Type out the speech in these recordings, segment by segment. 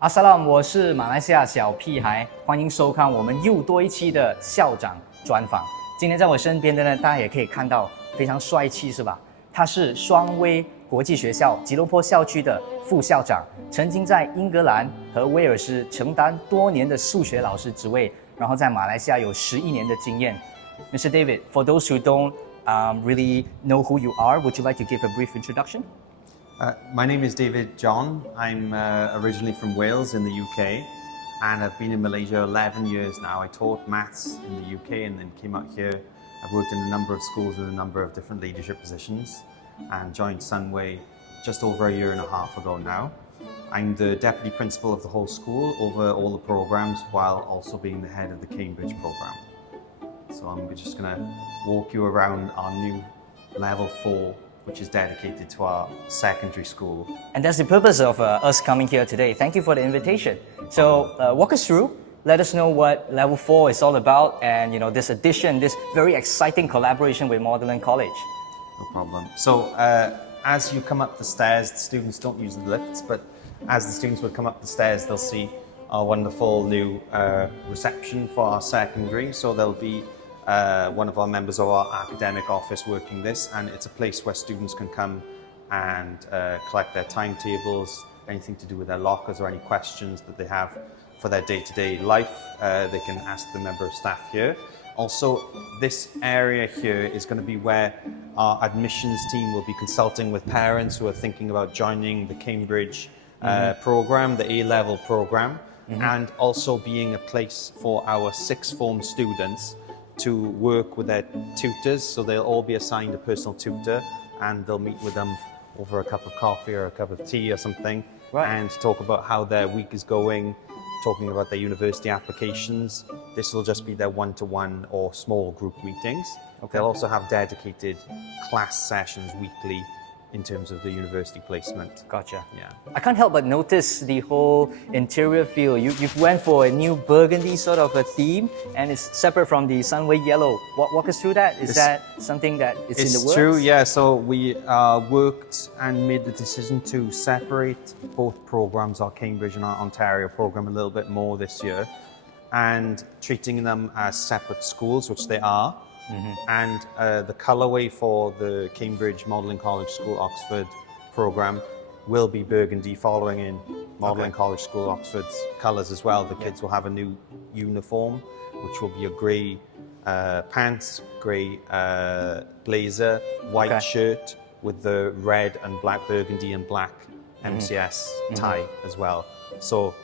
阿萨拉姆，我是马来西亚小屁孩，欢迎收看我们又多一期的校长专访。今天在我身边的呢，大家也可以看到非常帅气，是吧？他是双威国际学校吉隆坡校区的副校长，曾经在英格兰和威尔士承担多年的数学老师职位，然后在马来西亚有11年的经验。Mr. David, for those who don't really know who you are, would you like to give a brief introduction? My name is David John. I'm originally from Wales in the UK, and I've been in Malaysia 11 years now. I taught maths in the UK and then came out here. I've worked in a number of schools with a number of different leadership positions and joined Sunway just over a year and a half ago now. I'm the deputy principal of the whole school over all the programs while also being the head of the Cambridge program. So I'm just going to walk you around our new level 4, which is dedicated to our secondary school. And that's the purpose of us coming here today. Thank you for the invitation. So walk us through, let us know what Level 4 is all about and this addition, this very exciting collaboration with Magdalen College. No problem. So as you come up the stairs, the students don't use the lifts, but as the students would come up the stairs, they'll see our wonderful new reception for our secondary. So there'll be one of our members of our academic office working this, and it's a place where students can come and collect their timetables, anything to do with their lockers or any questions that they have for their day-to-day life. They can ask the member of staff here. Also, this area here is going to be where our admissions team will be consulting with parents who are thinking about joining the Cambridge program, the A-level program, and also being a place for our sixth form students to work with their tutors. So they'll all be assigned a personal tutor and they'll meet with them over a cup of coffee or a cup of tea or something, and talk about how their week is going, talking about their university applications. This will just be their one-to-one or small group meetings. They'll also have dedicated class sessions weekly in terms of the university placement. Gotcha. Yeah. I can't help but notice the whole interior feel. You've went for a new burgundy sort of a theme, and it's separate from the Sunway yellow. Walk us through that. Is that something that is in the works? It's true, yeah. So we worked and made the decision to separate both programs, our Cambridge and our Ontario program, a little bit more this year, and treating them as separate schools, which they are. And the colourway for the Cambridge Magdalen College School Oxford program will be burgundy, following in Magdalen College School Oxford's colours as well. The kids will have a new uniform, which will be a grey pants, grey blazer, white shirt with the red and black burgundy and black MCS tie as well. So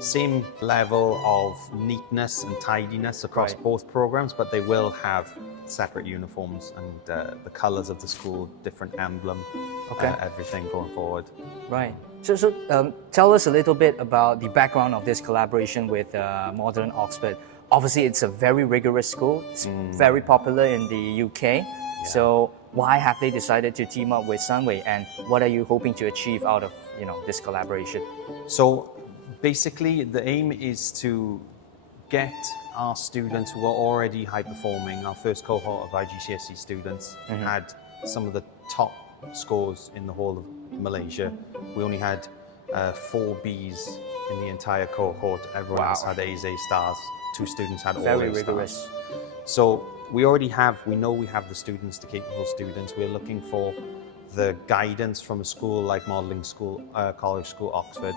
same level of neatness and tidiness across both programs, but they will have separate uniforms and the colours of the school, different emblem, everything going forward. Right. So tell us a little bit about the background of this collaboration with Magdalen Oxford. Obviously, it's a very rigorous school. It's very popular in the UK. Yeah. So why have they decided to team up with Sunway, and what are you hoping to achieve out of this collaboration? So basically, the aim is to get our students who are already high performing. Our first cohort of IGCSE students had some of the top scores in the whole of Malaysia. We only had 4 Bs in the entire cohort. Everyone else had A's, A stars. 2 students had all Very A rigorous. stars. So we know we have the students, the capable students. We're looking for the guidance from a school like Magdalen College School Oxford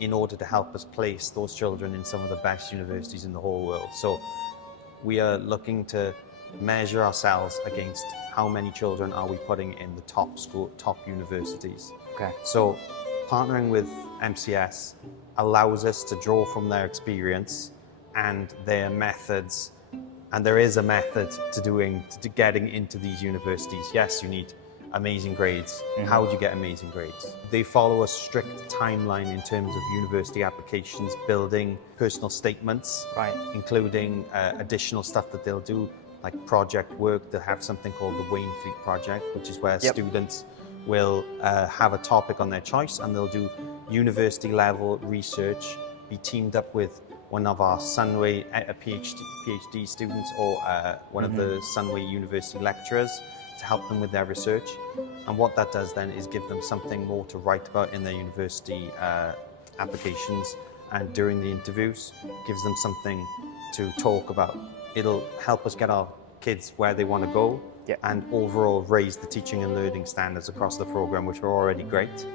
in order to help us place those children in some of the best universities in the whole world. So we are looking to measure ourselves against how many children are we putting in the top universities. So partnering with MCS allows us to draw from their experience and their methods, and there is a method to getting into these universities. Yes, you need amazing grades. How would you get amazing grades? They follow a strict timeline in terms of university applications, building personal statements, including additional stuff that they'll do, like project work. They'll have something called the Wainfleet Project, which is where students will have a topic on their choice, and they'll do university level research, be teamed up with one of our Sunway PhD students or one of the Sunway University lecturers to help them with their research. And what that does then is give them something more to write about in their university applications, and during the interviews gives them something to talk about. It'll help us get our kids where they want to go, and overall raise the teaching and learning standards across the program, which are already great,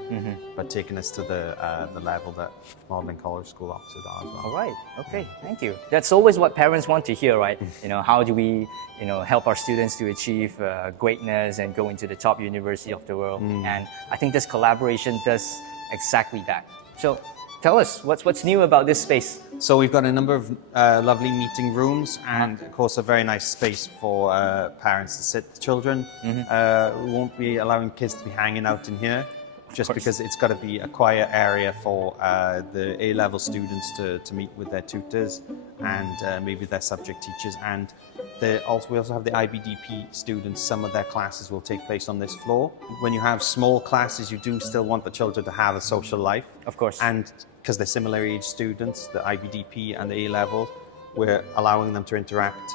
but taking us to the level that Magdalen College School Oxford are as well. All right. Okay. Thank you. That's always what parents want to hear, right? How do we, help our students to achieve greatness and go into the top university of the world? And I think this collaboration does exactly that. So, tell us what's new about this space. So we've got a number of lovely meeting rooms, and of course a very nice space for parents to sit the children. We won't be allowing kids to be hanging out in here, just because it's got to be a quiet area for the A-level students to meet with their tutors and maybe their subject teachers. And we also have the IBDP students. Some of their classes will take place on this floor. When you have small classes, you do still want the children to have a social life. Of course. And because they're similar age students, the IBDP and the A-level, we're allowing them to interact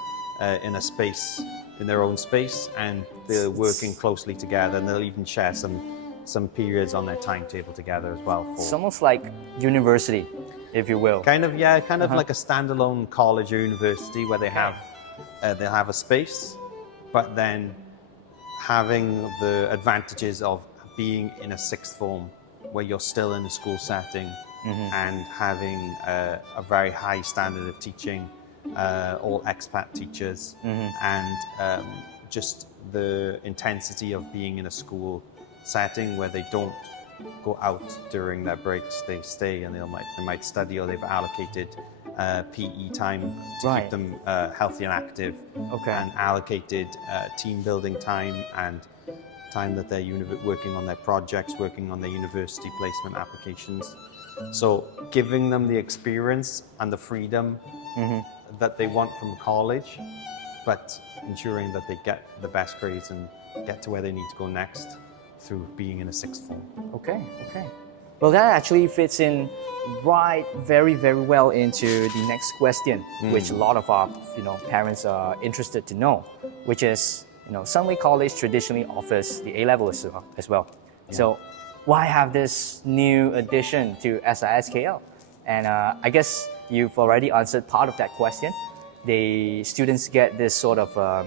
in a space, in their own space, and they're working closely together, and they'll even share some periods on their timetable together as well. It's almost like university, if you will. Kind of like a standalone college or university where they have they'll have a space, but then having the advantages of being in a sixth form where you're still in a school setting and having a very high standard of teaching, all expat teachers, and just the intensity of being in a school setting where they don't go out during their breaks. They stay and they might study, or they've allocated PE time to keep them healthy and active, and allocated team building time and time that they're working on their projects, working on their university placement applications. So giving them the experience and the freedom that they want from college, but ensuring that they get the best grades and get to where they need to go next through being in a sixth form. Okay. Well, that actually fits in very, very well into the next question, which a lot of our parents are interested to know, which is, Sunway College traditionally offers the A-level as well. Yeah. So why have this new addition to SISKL? And I guess you've already answered part of that question. The students get this sort of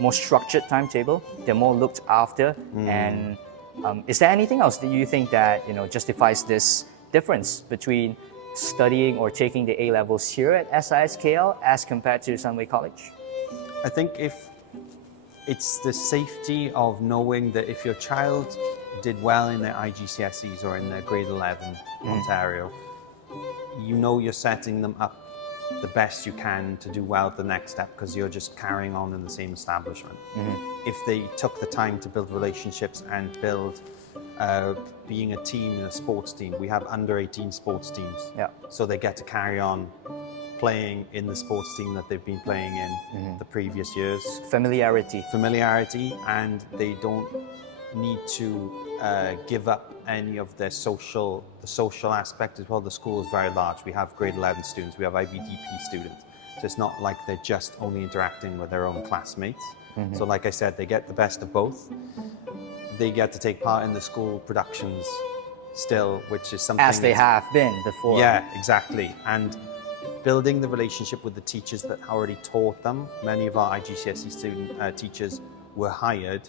more structured timetable. They're more looked after. And is there anything else that you think that justifies this difference between studying or taking the A-levels here at SISKL as compared to Sunway College? I think if it's the safety of knowing that if your child did well in their IGCSEs or in their grade 11 Ontario, you're setting them up the best you can to do well at the next step, because you're just carrying on in the same establishment. If they took the time to build relationships and build being a team in a sports team, we have under 18 sports teams, so they get to carry on playing in the sports team that they've been playing in the previous years. Familiarity, and they don't need to give up any of their social aspect as well. The school is very large. We have grade 11 students, we have IBDP students, so it's not like they're just only interacting with their own classmates. So like I said, they get the best of both. They get to take part in the school productions still, which is something as they have been before. Yeah, exactly. And building the relationship with the teachers that already taught them. Many of our IGCSE student teachers were hired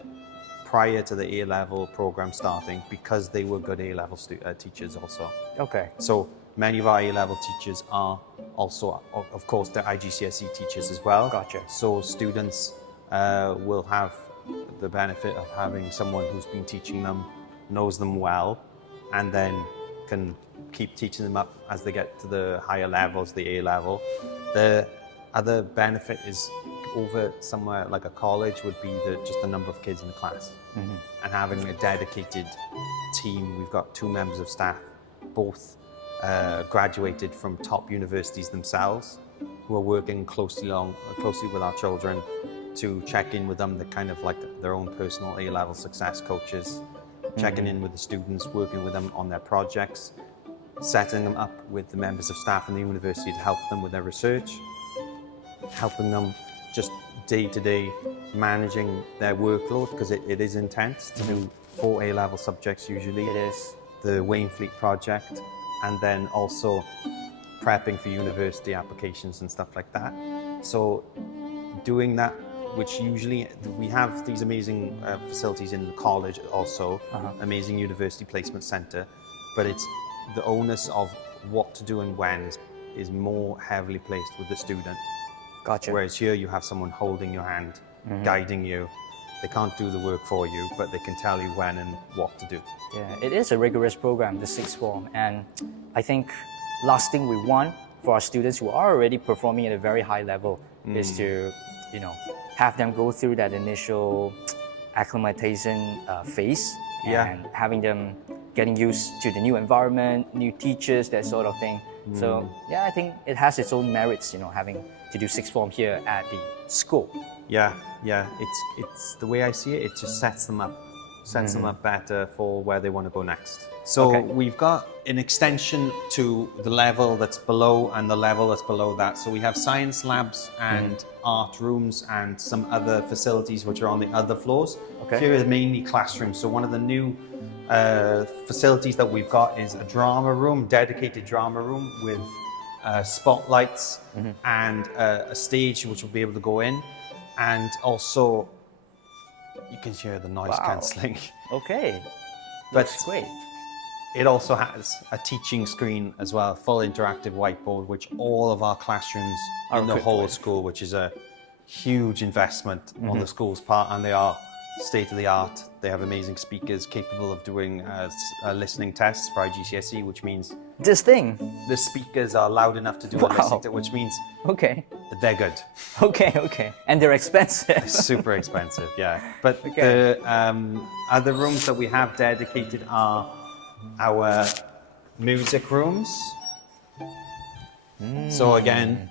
prior to the A-level program starting because they were good A-level teachers also. Okay. So many of our A-level teachers are also, of course, they're IGCSE teachers as well. Gotcha. So students will have the benefit of having someone who's been teaching them, knows them well, and then can keep teaching them up as they get to the higher levels, the A-level. The other benefit is over somewhere like a college would be just the number of kids in the class, and having a dedicated team. We've got 2 members of staff, both graduated from top universities themselves, who are working closely with our children to check in with them. They're kind of like their own personal A-level success coaches, checking in with the students, working with them on their projects, setting them up with the members of staff in the university to help them with their research, helping them just day to day managing their workload, because it is intense to do 4 A-level subjects usually. It is. The Wainfleet project, and then also prepping for university applications and stuff like that. So doing that, which usually we have these amazing facilities in the college also, amazing university placement center, but it's the onus of what to do and when is more heavily placed with the student. Gotcha. Whereas here you have someone holding your hand, guiding you. They can't do the work for you, but they can tell you when and what to do. Yeah, it is a rigorous program, the sixth form, and I think last thing we want for our students who are already performing at a very high level is to, have them go through that initial acclimatization phase and having them getting used to the new environment, new teachers, that sort of thing. So yeah, I think it has its own merits, having to do sixth form here at the school. Yeah, it's the way I see it. It just sets them up better for where they want to go next. So we've got an extension to the level that's below and the level that's below that. So we have science labs and art rooms and some other facilities which are on the other floors. Here is mainly classrooms. So one of the new facilities that we've got is a drama room, dedicated drama room with spotlights and a stage which will be able to go in, and also you can hear the noise cancelling. Okay, But that's great. it also has a teaching screen as well, full interactive whiteboard, which all of our classrooms in the whole school, which is a huge investment on the school's part, and they are state of the art. They have amazing speakers capable of doing listening tests for IGCSE, which means This thing. the speakers are loud enough to do a listening test, which means Okay. they're good. Okay. And they're expensive. Super expensive, yeah. But the other rooms that we have dedicated are our music rooms. So again,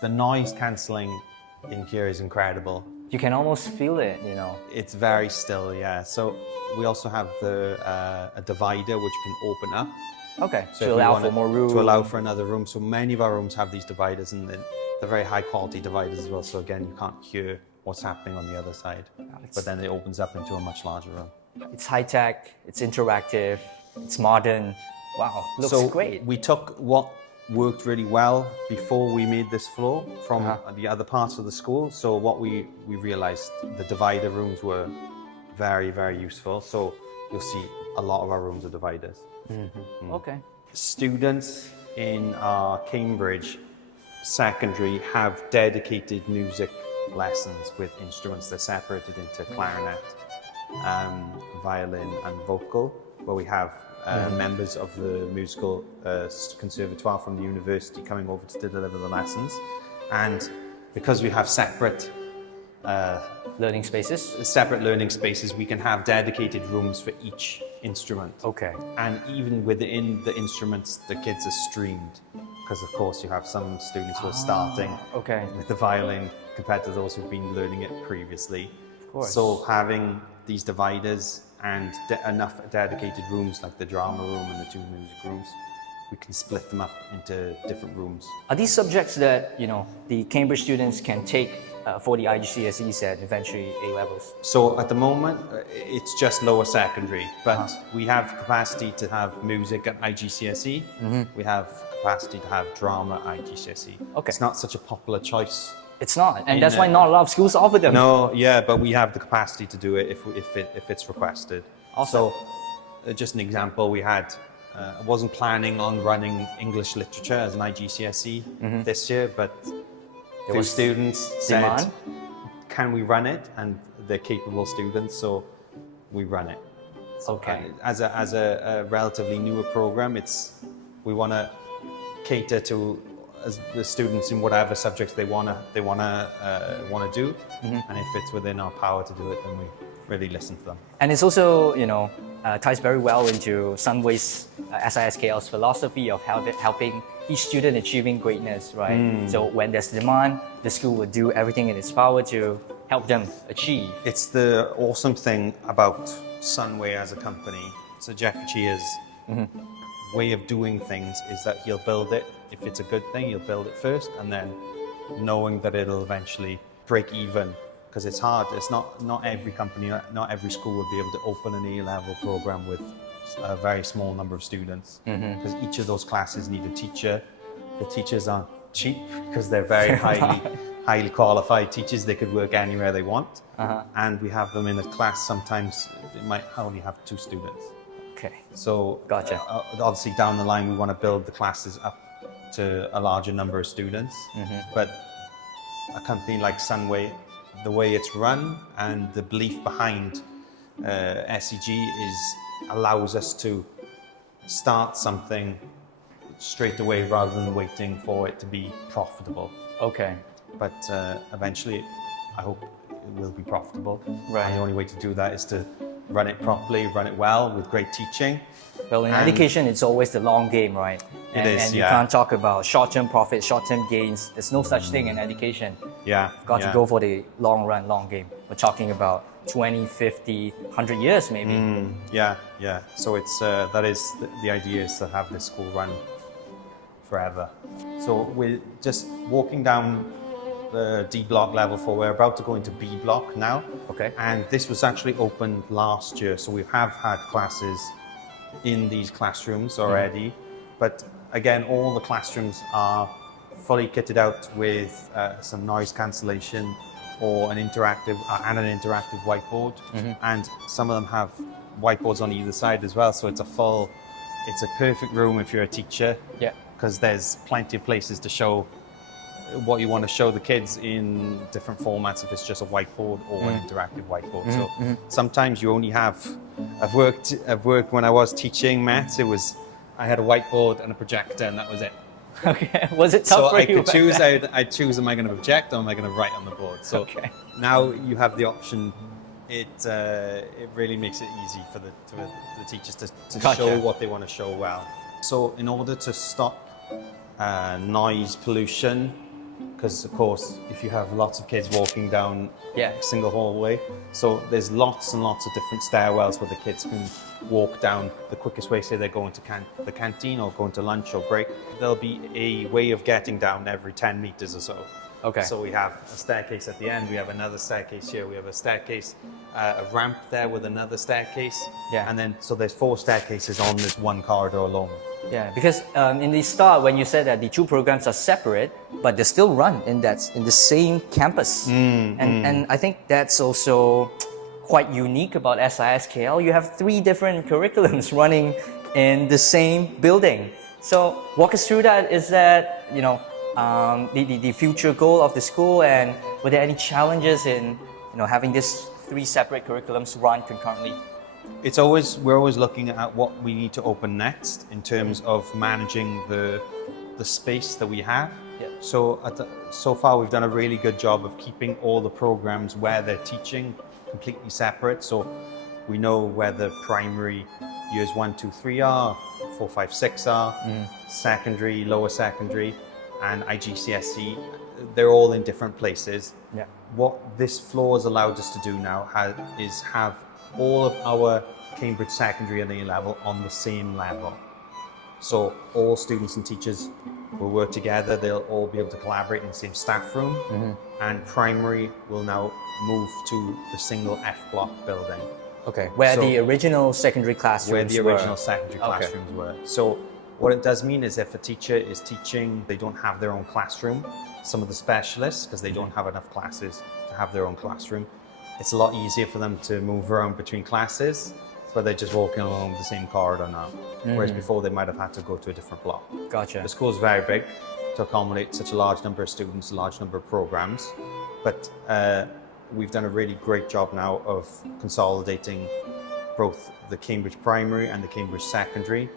the noise cancelling in here is incredible. You can almost feel it, It's very still, yeah. So we also have a divider which you can open up. Okay, So to if we allow wanna- for more room. To allow for another room. So many of our rooms have these dividers, and they're very high quality dividers as well. So again, you can't hear what's happening on the other side. But then it opens up into a much larger room. It's high tech, it's interactive, it's modern. Wow, looks So great. we took what worked really well before we made this floor from the other parts of the school. So what we realized, the divider rooms were very, very useful. So you'll see a lot of our rooms are dividers. Okay. Students in our Cambridge secondary have dedicated music lessons with instruments. They're separated into clarinet, violin and vocal, where we have members of the musical conservatoire from the university coming over to deliver the lessons. And because we have separate Learning spaces. learning spaces, we can have dedicated rooms for each instrument. Okay. And even within the instruments, the kids are streamed, because of course you have some students who are starting Okay. with the violin compared to those who've been learning it previously. Of course. So having these dividers and enough dedicated rooms like the drama room and the two music rooms, we can split them up into different rooms. Are these subjects that, the Cambridge students can take for the IGCSE set, eventually A-levels? So at the moment, it's just lower secondary, but we have capacity to have music at IGCSE. We have capacity to have drama at IGCSE. Okay. It's not such a popular choice. It's not, and that's why not a lot of schools offer them. No, yeah, but we have the capacity to do it if it's requested. Awesome. So, just an example, we had. I wasn't planning on running English literature as an IGCSE this year, but few was students said, demand. "Can we run it?" And they're capable students, so we run it. Okay. As a relatively newer program, we want to cater to the students in whatever subjects they wanna do, and if it's within our power to do it, then we really listen to them. And it's also, ties very well into Sunway's SISKL's philosophy of helping each student achieving greatness, right? So when there's demand, the school will do everything in its power to help them achieve. It's the awesome thing about Sunway as a company. So Jeff Chia's way of doing things is that he'll build it. If it's a good thing, he'll build it first, and then knowing that it'll eventually break even, because it's hard. It's not every company, not every school will be able to open an A-level program with a very small number of students, because each of those classes need a teacher. The teachers aren't cheap because they're very highly qualified teachers. They could work anywhere they want, and we have them in a class. Sometimes they might only have 2 students. Okay. So Gotcha. Obviously down the line we want to build the classes up to a larger number of students, but a company like Sunway, the way it's run and the belief behind SEG allows us to start something straight away rather than waiting for it to be profitable. Okay. But eventually I hope it will be profitable. Right. And the only way to do that is to run it properly, run it well with great teaching. Well, in education, it's always the long game, right? It is, and you yeah. can't talk about short-term profits, short-term gains. There's no such thing in education. Yeah. You've got to go for the long run, long game. We're talking about 20, 50, 100 years maybe. Yeah. So it's that is the idea is to have this school run forever. So we're just walking down the D block level 4. We're about to go into B block now. Okay. And this was actually opened last year, so we have had classes in these classrooms already. But again, all the classrooms are fully kitted out with some noise cancellation or an interactive whiteboard, and some of them have whiteboards on either side as well. So it's a perfect room if you're a teacher. Yeah. Because there's plenty of places to show what you want to show the kids in different formats, if it's just a whiteboard or an interactive whiteboard. So sometimes you only have, I've worked when I was teaching maths, I had a whiteboard and a projector and that was it. Okay. Was it tough So for I you? could choose, I'd choose, am I going to project or am I going to write on the board? So now you have the option. It really makes it easy for the teachers to show what they want to show well. So in order to stop noise pollution, because of course if you have lots of kids walking down a single hallway, so there's lots and lots of different stairwells where the kids can walk down the quickest way. Say they're going to the canteen or going to lunch or break, there'll be a way of getting down every 10 meters or so. Okay. So we have a staircase at the end, we have another staircase here, we have a staircase, a ramp there with another staircase, and then so there's 4 staircases on this one corridor alone. Yeah, because in the start when you said that the 2 programs are separate, but they still run in the same campus, and I think that's also quite unique about SISKL. You have 3 different curriculums running in the same building. So walk us through that. Is that the future goal of the school, and were there any challenges in having these 3 separate curriculums run concurrently? We're always looking at what we need to open next in terms of managing the space that we have. Yeah. So so far we've done a really good job of keeping all the programs where they're teaching completely separate. So we know where the primary years 1, 2, 3 are, 4, 5, 6 are, secondary, lower secondary, and IGCSE. They're all in different places. Yeah. What this floor has allowed us to do now is have all of our Cambridge secondary and A level on the same level. So all students and teachers will work together, they'll all be able to collaborate in the same staff room, and primary will now move to the single F block building. Okay, where the original secondary classrooms classrooms were. So what it does mean is if a teacher is teaching, they don't have their own classroom. Some of the specialists, because they don't have enough classes to have their own classroom, it's a lot easier for them to move around between classes, so they're just walking along the same corridor now. Whereas before they might have had to go to a different block. Gotcha. The school is very big to accommodate such a large number of students, a large number of programs, but we've done a really great job now of consolidating both the Cambridge primary and the Cambridge secondary,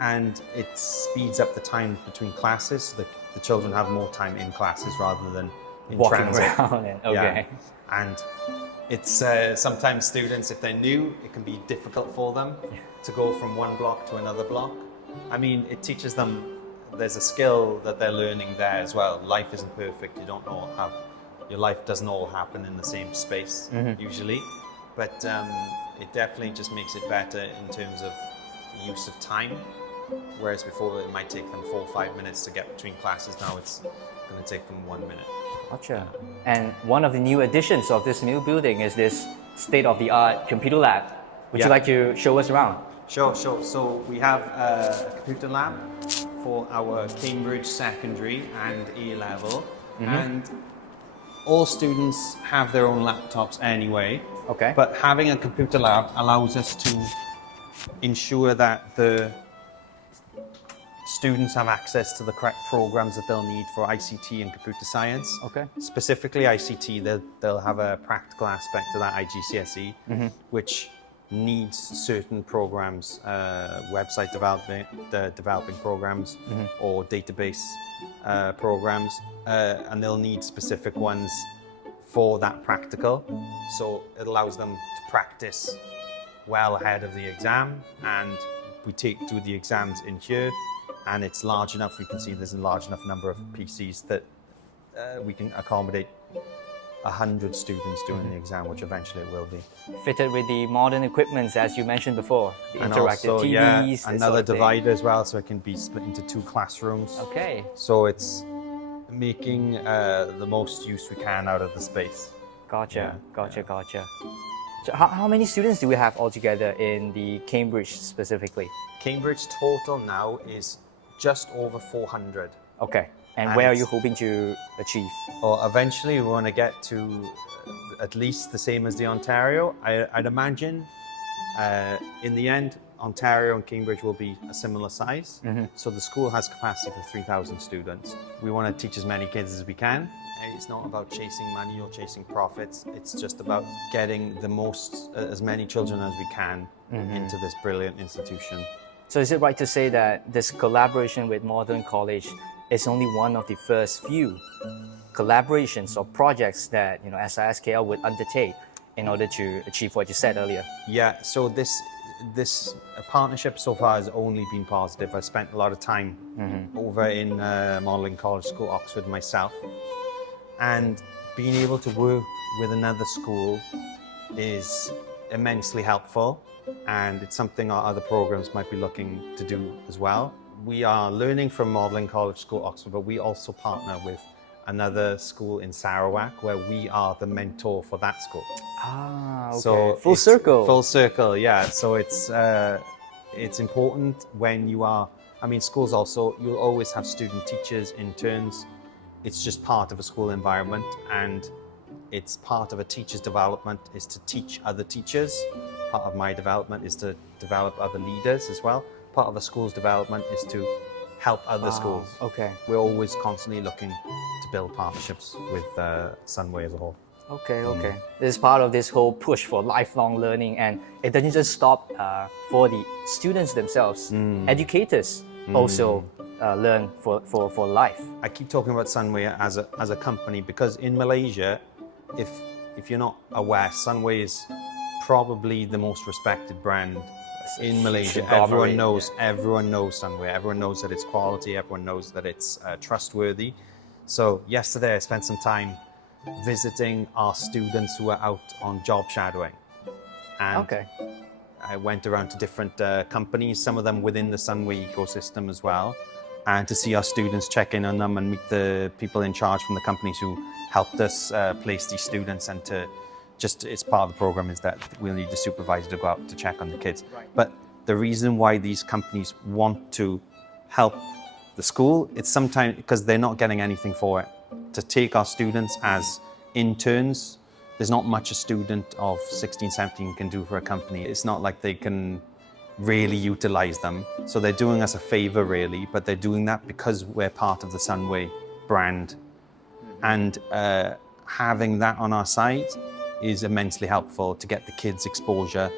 and it speeds up the time between classes so that the children have more time in classes rather than in walking transit. around. Okay. Yeah. And it's sometimes students, if they're new, it can be difficult for them to go from one block to another block. I mean, it teaches them, there's a skill that they're learning there as well. Life isn't perfect. Your life doesn't all happen in the same space usually, but it definitely just makes it better in terms of use of time. Whereas before it might take them 4 or 5 minutes to get between classes, now it's going to take them 1 minute. Gotcha. And one of the new additions of this new building is this state-of-the-art computer lab. Would you like to show us around? Sure. So we have a computer lab for our Cambridge secondary and A level, and all students have their own laptops anyway. Okay. But having a computer lab allows us to ensure that the students have access to the correct programs that they'll need for ICT and computer science. Okay. Specifically ICT, they'll have a practical aspect to that IGCSE, which needs certain programs, website developing programs, or database programs, and they'll need specific ones for that practical. So it allows them to practice well ahead of the exam, and we do the exams in here, and it's large enough. You can see there's a large enough number of PCs that we can accommodate 100 students doing the exam, which eventually it will be. Fitted with the modern equipments, as you mentioned before, the And interactive also, TVs. another divider as well, so it can be split into 2 classrooms. Okay. So it's making the most use we can out of the space. Gotcha. So how many students do we have altogether in the Cambridge specifically? Cambridge total now is just over 400. Okay. And And where are it's- you hoping to achieve? Or eventually we want to get to at least the same as the Ontario. I'd imagine in the end, Ontario and Cambridge will be a similar size. So the school has capacity for 3,000 students. We want to teach as many kids as we can. It's not about chasing money or chasing profits. It's just about getting the most, as many children as we can into this brilliant institution. So is it right to say that this collaboration with Magdalen College is only one of the first few collaborations or projects that SISKL would undertake in order to achieve what you said earlier? Yeah, so this partnership so far has only been positive. I spent a lot of time over in Magdalen College School, Oxford myself, and being able to work with another school is immensely helpful, and it's something our other programs might be looking to do as well. We are learning from Magdalen College School, Oxford, but we also partner with another school in Sarawak where we are the mentor for that school. Ah, okay. So Full it's circle. Full circle, yeah. So it's important when you are, schools also, you'll always have student teachers, interns. It's just part of a school environment, and it's part of a teacher's development is to teach other teachers. Part of my development is to develop other leaders as well. Part of a school's development is to help other schools. Okay. We're always constantly looking to build partnerships with Sunway as a whole. Okay. This is part of this whole push for lifelong learning, and it doesn't just stop for the students themselves. Educators also learn for life. I keep talking about Sunway as a company because in Malaysia, if you're not aware, Sunway is probably the most respected brand in Malaysia. Everyone knows Sunway. Everyone knows that it's quality. Everyone knows that it's trustworthy. So yesterday I spent some time visiting our students who are out on job shadowing. And Okay. I went around to different companies, some of them within the Sunway ecosystem as well, and to see our students, check in on them and meet the people in charge from the companies who helped us place these students, and to it's part of the program is that we'll need the supervisor to go out to check on the kids. Right. But the reason why these companies want to help the school, it's sometimes because they're not getting anything for it. To take our students as interns, there's not much a student of 16, 17 can do for a company. It's not like they can really utilize them. So they're doing us a favor really, but they're doing that because we're part of the Sunway brand. And having that on our site is immensely helpful to get the kids exposure,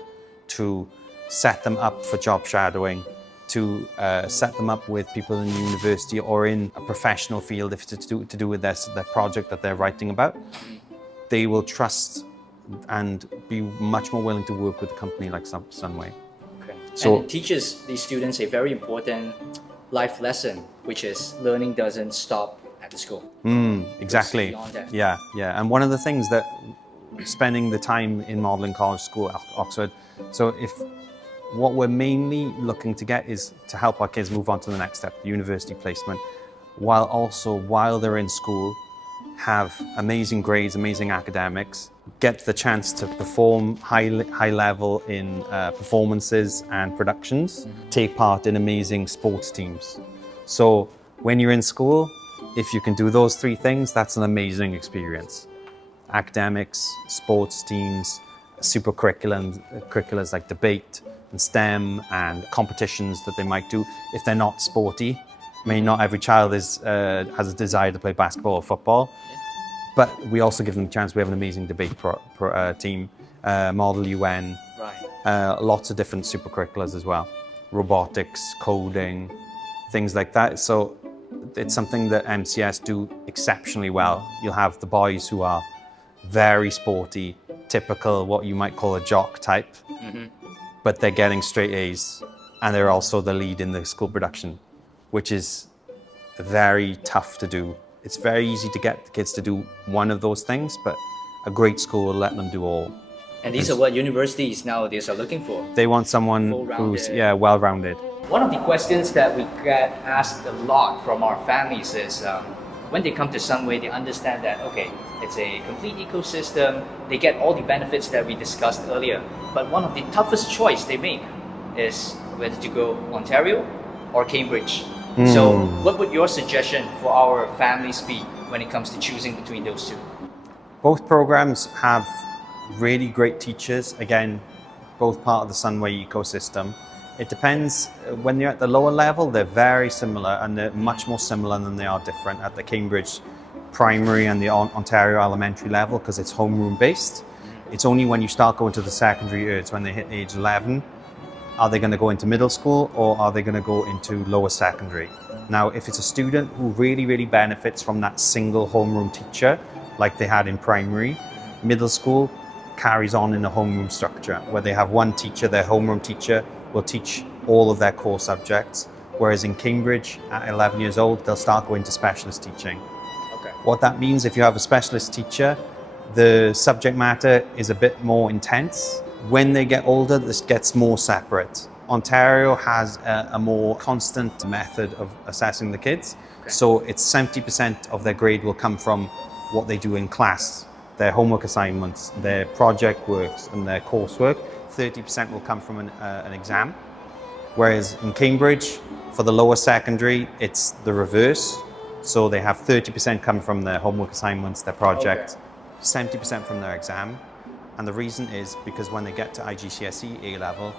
to set them up for job shadowing, to set them up with people in the university or in a professional field if it's to do with their project that they're writing about. They will trust and be much more willing to work with a company like Sunway. Okay. So- And it teaches the students a very important life lesson, which is learning doesn't stop at the school. Exactly. beyond that. Yeah. And one of the things that spending the time in Magdalen College School, Oxford, so what we're mainly looking to get is to help our kids move on to the next step, the university placement, while they're in school, have amazing grades, amazing academics, get the chance to perform high level in performances and productions, take part in amazing sports teams. So when you're in school, if you can do those three things, that's an amazing experience. Academics, sports teams, super curriculums like debate and STEM and competitions that they might do if they're not sporty. I mean, not every child has a desire to play basketball or football, but we also give them a chance. We have an amazing debate team, Model UN, lots of different super curriculums as well, robotics, coding, things like that. So it's something that MCS do exceptionally well. You'll have the boys who are very sporty, typical what you might call a jock type, but they're getting straight A's, and they're also the lead in the school production, which is very tough to do. It's very easy to get the kids to do one of those things, but a great school will let them do all. And these are what universities nowadays are looking for. They want someone who's well-rounded. One of the questions that we get asked a lot from our families is when they come to Sunway, they understand that, okay, it's a complete ecosystem, they get all the benefits that we discussed earlier, but one of the toughest choice they make is whether to go Ontario or Cambridge. So what would your suggestion for our families be when it comes to choosing between those two? Both programs have really great teachers, again, both part of the Sunway ecosystem. It depends, when you're at the lower level, they're very similar, and they're much more similar than they are different at the Cambridge primary and the Ontario elementary level, because it's homeroom based. It's only when you start going to the secondary years, when they hit age 11, are they going to go into middle school or are they going to go into lower secondary? Now, if it's a student who really benefits from that single homeroom teacher, like they had in primary, middle school carries on in a homeroom structure where they have one teacher, their homeroom teacher will teach all of their core subjects, whereas in Cambridge, at 11 years old, they'll start going to specialist teaching. Okay. What that means, if you have a specialist teacher, the subject matter is a bit more intense. When they get older, this gets more separate. Ontario has a more constant method of assessing the kids. Okay. So it's 70% of their grade will come from what they do in class, their homework assignments, their project works and their coursework. 30% will come from an exam. Whereas in Cambridge, for the lower secondary, it's the reverse. So they have 30% come from their homework assignments, their project, 70% from their exam. And the reason is because when they get to IGCSE A-level,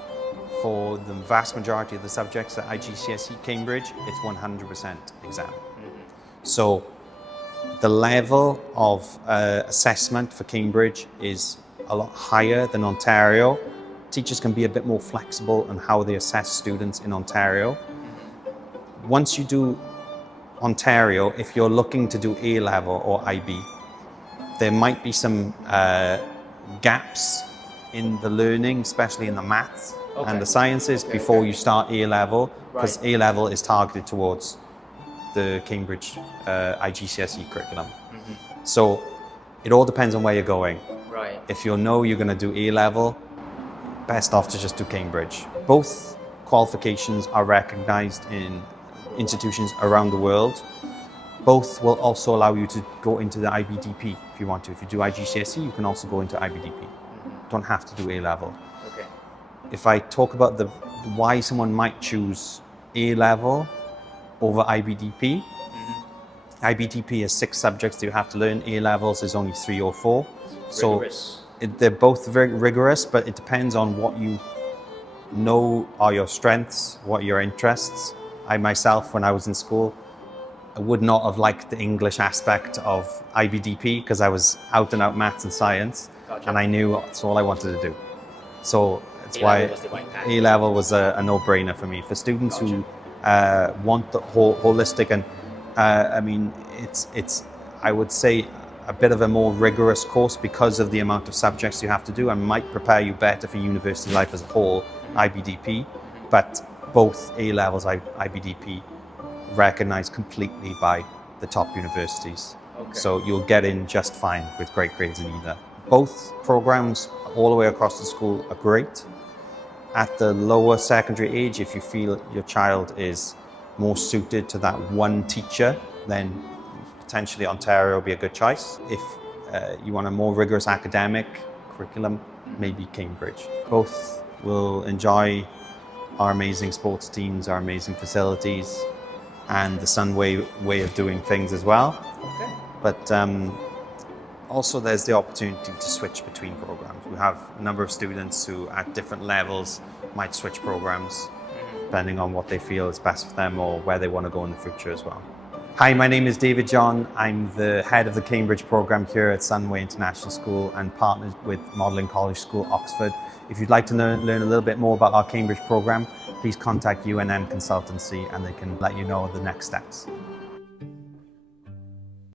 for the vast majority of the subjects at IGCSE Cambridge, it's 100% exam. So the level of assessment for Cambridge is a lot higher than Ontario. Teachers can be a bit more flexible on how they assess students in Ontario. Once you do Ontario, if you're looking to do A-level or IB, there might be some gaps in the learning, especially in the maths and the sciences before you start A-level, because A-level is targeted towards the Cambridge IGCSE curriculum. So it all depends on where you're going. Right. If you know you're going to do A-level, best off to just do Cambridge. Both qualifications are recognized in institutions around the world. Both will also allow you to go into the IBDP if you want to. If you do IGCSE, you can also go into IBDP. Don't have to do A-level. Okay. If I talk about why someone might choose A-level over IBDP, IBDP has 6 subjects that you have to learn. A-levels is only 3 or 4. Rigorous. So they're both very rigorous, but it depends on what you know are your strengths, what your interests. I myself, when I was in school, I would not have liked the English aspect of IBDP because I was out and out maths and science, and I knew that's all I wanted to do. So that's why A-level was a no-brainer for me. For students who want the holistic and I mean, it's I would say a bit of a more rigorous course because of the amount of subjects you have to do and might prepare you better for university life as a whole, IBDP, but both A-levels, IBDP, recognized completely by the top universities. So you'll get in just fine with great grades in either. Both programs all the way across the school are great. At the lower secondary age, if you feel your child is more suited to that one teacher, then potentially Ontario will be a good choice. If you want a more rigorous academic curriculum, maybe Cambridge. Both will enjoy our amazing sports teams, our amazing facilities, and the Sunway way of doing things as well. Okay. But also there's the opportunity to switch between programs. We have a number of students who at different levels might switch programs depending on what they feel is best for them or where they want to go in the future as well. Hi, my name is David John. I'm the head of the Cambridge program here at Sunway International School and partnered with Magdalen College School, Oxford. If you'd like to learn a little bit more about our Cambridge program, please contact UNM Consultancy and they can let you know the next steps.